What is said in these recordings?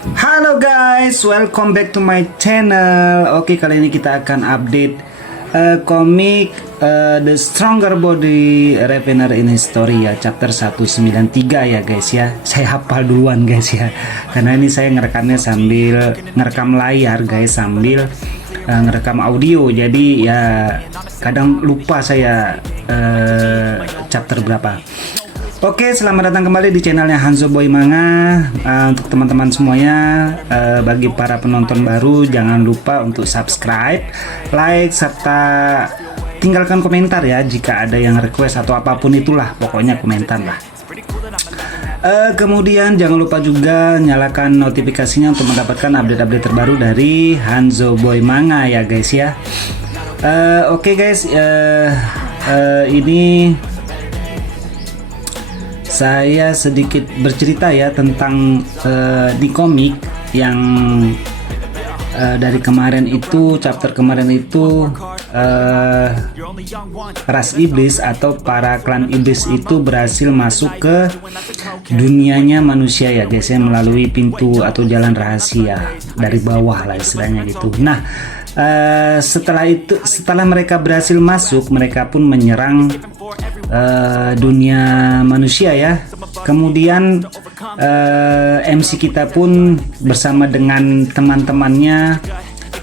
Halo guys, welcome back to my channel. Oke, kali ini kita akan update komik The Stronger Body Revener in History ya, chapter 193 ya guys ya. Saya hafal duluan guys ya, karena ini saya ngerekamnya sambil ngerekam layar guys, sambil ngerekam audio. Jadi ya kadang lupa saya chapter berapa. Oke, selamat datang kembali di channelnya Hanzo Boy Manga. Untuk teman-teman semuanya, bagi para penonton baru, jangan lupa untuk subscribe, like, serta tinggalkan komentar ya jika ada yang request atau apapun itulah, pokoknya komentar lah. Kemudian jangan lupa juga nyalakan notifikasinya untuk mendapatkan update-update terbaru dari Hanzo Boy Manga ya guys ya. Oke guys, ini saya sedikit bercerita ya tentang di komik yang dari kemarin itu, chapter kemarin itu, ras iblis atau para klan iblis itu berhasil masuk ke dunianya manusia ya guys ya, melalui pintu atau jalan rahasia dari bawah lah istilahnya gitu. Nah, setelah mereka berhasil masuk, mereka pun menyerang dunia manusia ya. Kemudian MC kita pun bersama dengan teman-temannya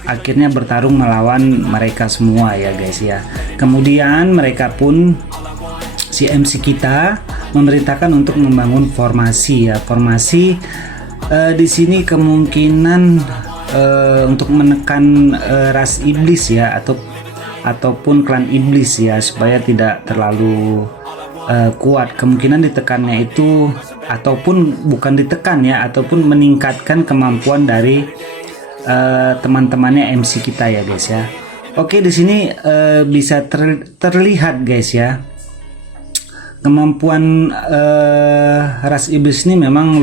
akhirnya bertarung melawan mereka semua ya guys ya. Kemudian mereka pun, si MC kita memerintahkan untuk membangun formasi ya. Formasi di sini kemungkinan untuk menekan ras iblis ya, ataupun klan iblis ya, supaya tidak terlalu kuat. Kemungkinan ditekannya itu, ataupun bukan ditekan ya, ataupun meningkatkan kemampuan dari teman-temannya MC kita ya guys ya. Oke, di sini bisa terlihat guys ya, kemampuan ras iblis ini memang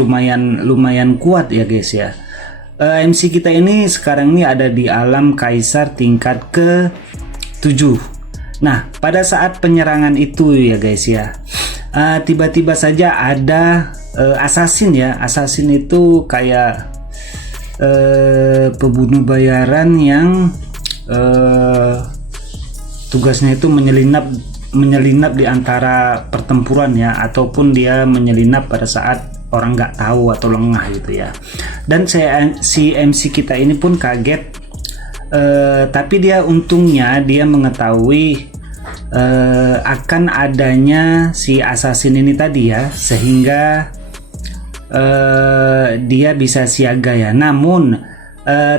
lumayan kuat ya guys ya. MC kita ini sekarang ini ada di alam kaisar tingkat ke-7. Nah, pada saat penyerangan itu ya guys ya, tiba-tiba saja ada assassin ya. Assassin itu kayak pembunuh bayaran yang tugasnya itu menyelinap di antara pertempuran ya, ataupun dia menyelinap pada saat orang nggak tahu atau lengah gitu ya. Dan si MC kita ini pun kaget, tapi dia untungnya dia mengetahui akan adanya si assassin ini tadi ya, sehingga dia bisa siaga ya. Namun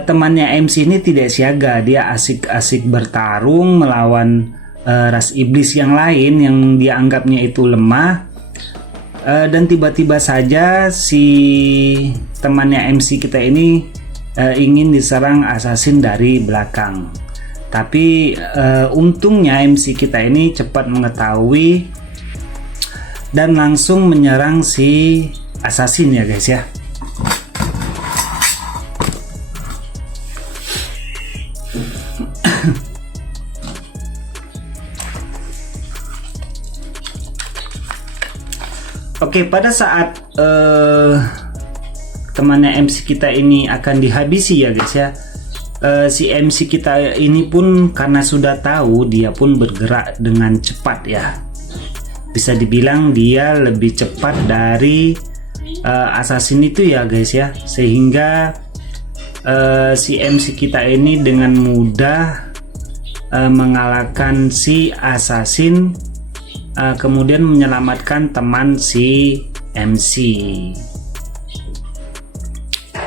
temannya MC ini tidak siaga, dia asik-asik bertarung melawan ras iblis yang lain yang dia anggapnya itu lemah. Dan tiba-tiba saja si temannya MC kita ini ingin diserang assassin dari belakang. Tapi untungnya MC kita ini cepat mengetahui dan langsung menyerang si assassin ya guys ya. Oke, pada saat temannya MC kita ini akan dihabisi ya guys ya, si MC kita ini pun karena sudah tahu, dia pun bergerak dengan cepat ya. Bisa dibilang dia lebih cepat dari assassin itu ya guys ya, sehingga si MC kita ini dengan mudah mengalahkan si assassin, kemudian menyelamatkan teman si MC.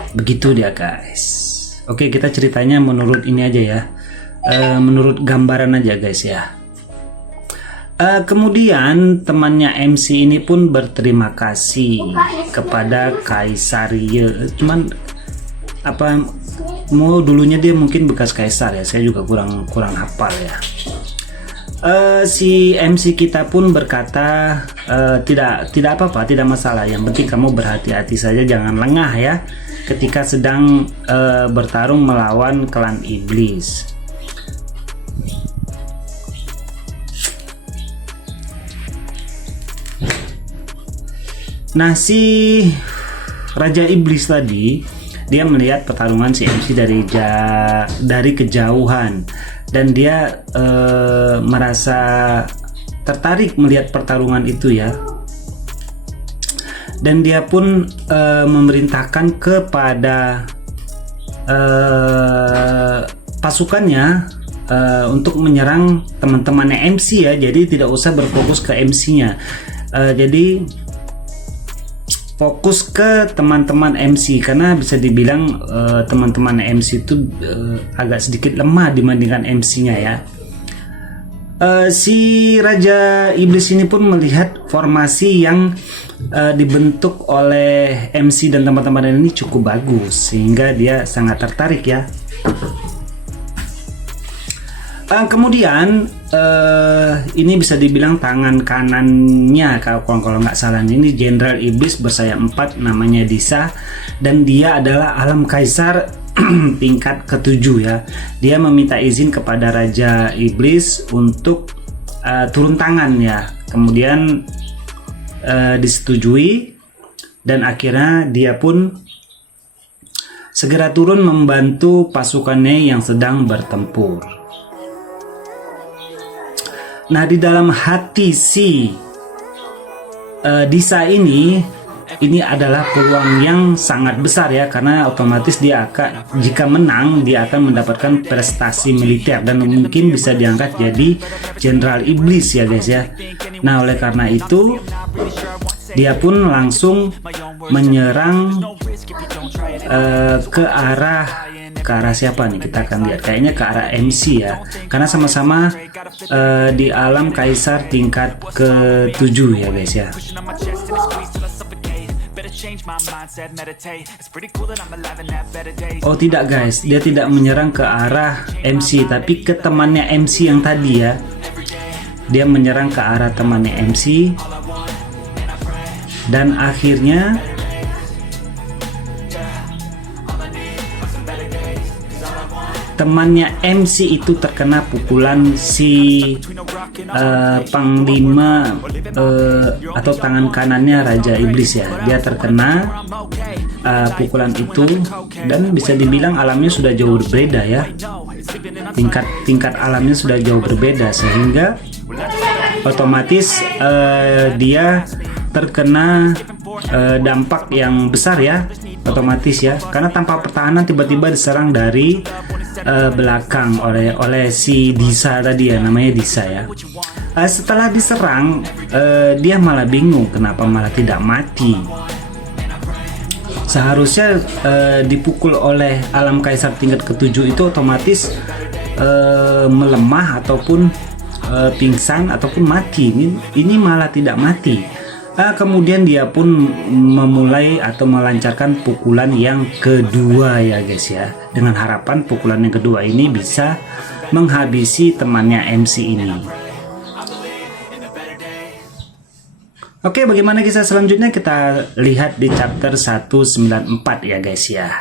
Begitu dia guys. Oke, kita ceritanya menurut ini aja ya, menurut gambaran aja guys ya. Kemudian temannya MC ini pun berterima kasih kepada Kaisar Ye. Cuman apa mau dulunya dia mungkin bekas kaisar ya, saya juga kurang hafal ya. Si MC kita pun berkata, tidak apa-apa, tidak masalah, yang penting kamu berhati-hati saja, jangan lengah ya ketika sedang bertarung melawan klan iblis. Nah, si Raja Iblis tadi dia melihat pertarungan si MC dari kejauhan, dan dia merasa tertarik melihat pertarungan itu ya. Dan dia pun memerintahkan kepada pasukannya untuk menyerang teman-temannya MC ya. Jadi tidak usah berfokus ke MC-nya. Jadi fokus ke teman-teman MC, karena bisa dibilang teman-teman MC itu agak sedikit lemah dibandingkan MC-nya ya. Si Raja Iblis ini pun melihat formasi yang dibentuk oleh MC dan teman-teman ini cukup bagus, sehingga dia sangat tertarik ya. Kemudian ini bisa dibilang tangan kanannya kalau nggak salah, ini Jenderal Iblis bersayap 4 namanya Disa, dan dia adalah Alam Kaisar tingkat ke-7 ya. Dia meminta izin kepada Raja Iblis untuk turun tangan ya. Kemudian disetujui, dan akhirnya dia pun segera turun membantu pasukannya yang sedang bertempur. Nah, di dalam hati si Disa ini adalah peluang yang sangat besar ya, karena otomatis dia akan, jika menang, dia akan mendapatkan prestasi militer dan mungkin bisa diangkat jadi Jenderal Iblis ya guys ya. Nah, oleh karena itu dia pun langsung menyerang ke arah siapa nih, kita akan lihat, kayaknya ke arah MC ya, karena sama-sama di Alam Kaisar tingkat ke-7 ya guys ya. Oh tidak guys, dia tidak menyerang ke arah MC, tapi ke temannya MC yang tadi ya. Dia menyerang ke arah temannya MC, dan akhirnya temannya MC itu terkena pukulan si Panglima atau tangan kanannya Raja Iblis ya. Dia terkena pukulan itu, dan bisa dibilang alamnya sudah jauh berbeda ya. Tingkat alamnya sudah jauh berbeda, sehingga otomatis dia terkena dampak yang besar ya, otomatis ya, karena tanpa pertahanan tiba-tiba diserang dari belakang oleh si Disa tadi ya, namanya Disa ya. Setelah diserang, dia malah bingung kenapa malah tidak mati. Seharusnya dipukul oleh Alam Kaisar tingkat ke-7 itu otomatis melemah ataupun pingsan ataupun mati. Ini malah tidak mati. Kemudian dia pun memulai atau melancarkan pukulan yang kedua ya guys ya, dengan harapan pukulan yang kedua ini bisa menghabisi temannya MC ini. Oke, bagaimana kisah selanjutnya kita lihat di chapter 194 ya guys ya.